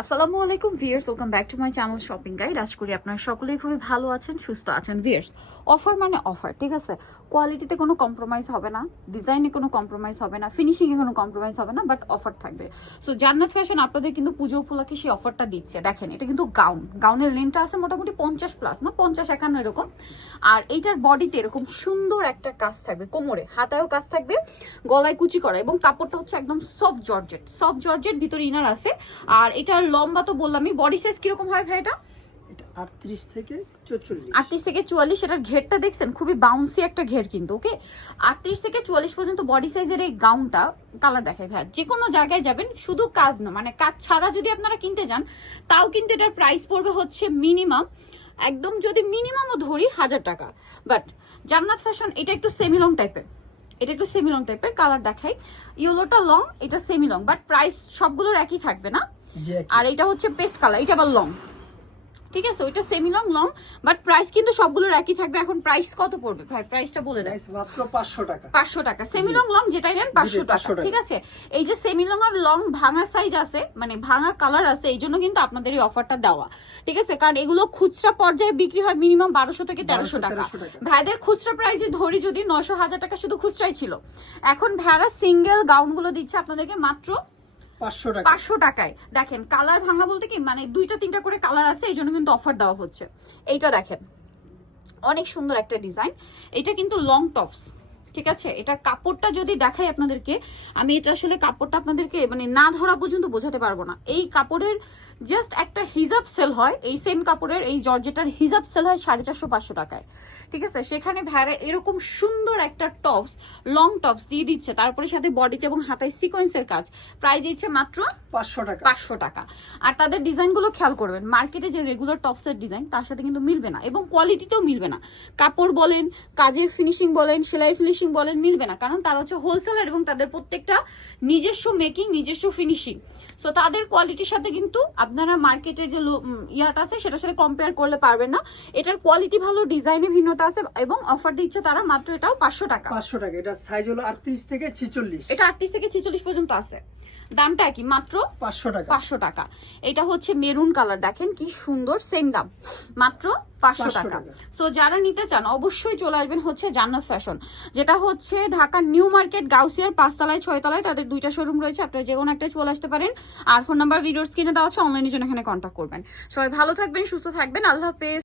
আসসালামু আলাইকুম viewers welcome back to my channel shopping guide আশা করি আপনারা সকলেই খুবই ভালো আছেন, সুস্থ আছেন ভিয়ার্স অফার মানে অফার ঠিক আছে? কোয়ালিটিতে কোনো কম্প্রোমাইজ হবে না ডিজাইনে কোনো কম্প্রোমাইজ হবে না ফিনিশিংয়ে কোনো কম্প্রোমাইজ হবে না বাট অফার থাকবে। সো জান্নাত ফ্যাশন আপনাদের কিন্তু পুজো উপলক্ষে সেই অফারটা দিচ্ছে। দেখেন, এটা কিন্তু গাউন গাউনের লেনটা আছে মোটামুটি পঞ্চাশ প্লাস না? পঞ্চাশ একান্ন এরকম। আর এইটার বডিতে এরকম সুন্দর একটা কাজ থাকবে, কোমরে। হাতায়ও কাজ থাকবে, গলায় কুচি করা। এবং কাপড়টা হচ্ছে একদম সফট জর্জেট সফট জর্জেট ভিতরে ইনার আছে। আর এটার লম্বা তো বললামই। বডি সাইজ কীরকম হয় ভাই এটা? এটা আটত্রিশ থেকে এটার ঘেরটা দেখছেন? খুবই বাউন্সি একটা ঘের কিন্তু ওকে আটত্রিশ থেকে চুয়াল্লিশ পর্যন্ত বডি সাইজের এই গাউনটা কালার দেখায় ভাই যে কোনো জায়গায় যাবেন শুধু কাজ না মানে কাজ ছাড়া যদি আপনারা কিনতে যান তাও কিন্তু এটার প্রাইস পড়বে হচ্ছে মিনিমাম একদম যদি মিনিমামও ধরি হাজার টাকা। বাট জান্নাত ফ্যাশন এটা একটু সেমিলং টাইপের এটা একটু সেমিলং টাইপের কালার দেখাই ইয়েলোটা লং এটা সেমিলং বাট প্রাইস সবগুলোর একই থাকবে না। আর এটা হচ্ছে পেস্ট কালার এটা আবার লং ঠিক আছে? ওইটা semi long long but price কিন্তু সবগুলোর একই থাকবে। এখন প্রাইস কত পড়বে? ভাই প্রাইসটা বলে দেয় মাত্র পাঁচশো টাকা। পাঁচশো টাকা। সেমি লং লং যেটাই নেন পাঁচশো 500 টাকা। ঠিক আছে? এই যে সেমি লং আর লং ভাঙা সাইজ আছে মানে ভাঙা কালার আছে এই জন্য কিন্তু আপনাদের এই অফারটা দেওয়া। ঠিক আছে? কারণ এগুলো খুচরা পর্যায়ে বিক্রি হয় মিনিমাম বারোশো থেকে তেরোশো টাকা। 1300 টাকা। ভাইদের খুচরা প্রাইসে ধরি যদি নয়শো হাজার টাকা শুধু খুচরাই ছিল। এখন ভ্যারা সিঙ্গেল গাউনগুলো দিচ্ছে আপনাদেরকে মাত্র পাঁচশো টাকা পাঁচশো টাকায়। দেখেন, কালার ভাঙা বলতে কি মানে দুইটা তিনটা করে কালার আছে, এই জন্য কিন্তু অফার দেওয়া হচ্ছে। এইটা দেখেন, অনেক সুন্দর একটা ডিজাইন এটা কিন্তু লং টপস ঠিক আছে? এটা কাপড়টা যদি দেখাই আপনাদেরকে, আমি এটা আসলে কাপড়টা আপনাদেরকে মানে না ধরা পর্যন্ত বোঝাতে পারব না। এই কাপড়ের জাস্ট একটা হিজাব সেল হয়, এই সেম কাপড়ের, এই জর্জেটার হিজাব সেল হয় সাড়ে চারশো, পাঁচশো টাকায়। ঠিক আছে? সেখানে ভ্যারা এরকম সুন্দর একটা টপস লং টপস দিয়ে দিচ্ছে। তারপরে সাথে বডিতে এবং হাতায় সিকোয়েন্সের কাজ। প্রাইস দিচ্ছে মাত্র পাঁচশো টাকা। পাঁচশো টাকা। আর তাদের ডিজাইনগুলো খেয়াল করবেন। মার্কেটে যে রেগুলার টপসের ডিজাইন তার সাথে কিন্তু মিলবে না এবং কোয়ালিটিতেও মিলবে না। কাপড় বলেন কাজের ফিনিশিং বলেন সেলাই ফিনিশিং বলেন মিলবে না। কারণ তারা হচ্ছে হোলসেলার এবং তাদের প্রত্যেকটা নিজস্ব মেকিং নিজস্ব ফিনিশিং সো তাদের কোয়ালিটির সাথে কিন্তু আপনারা মার্কেটের যে লো- ইয়াটা আছে সেটার সাথে কম্পেয়ার করলে পারবেন না। এটার কোয়ালিটি ভালো ডিজাইনে ভিন্নতা আছে এবং অফার দিচ্ছে তারা মাত্র এটাও পাঁচশো টাকা। পাঁচশো টাকা এটা সাইজ হলো আটত্রিশ থেকে ছেচল্লিশ। এটা আটত্রিশ থেকে ছেচল্লিশ পর্যন্ত আছে। দামটা কি? মাত্র পাঁচশো টাকা। পাঁচশো টাকা। এটা হচ্ছে মেরুন কালার দেখেন কি সুন্দর সেম দাম। মাত্র পাঁচশো টাকা। সো যারা নিতে চান অবশ্যই চলে আসবেন হচ্ছে জান্নাত ফ্যাশন যেটা হচ্ছে ঢাকার নিউ মার্কেট গাউসিয়ার পাঁচতলায় ছয়তলায় তাদের দুইটা শোরুম রয়েছে। আপনারা যে কোনো একটা চলে আসতে পারেন। আর ফোন নাম্বার ভিডিওস কিনে দেওয়া হচ্ছে অনলাইনের জন্য এখানে কন্ট্যাক্ট করবেন। সবাই ভালো থাকবেন সুস্থ থাকবেন। আল্লাহ হাফেজ।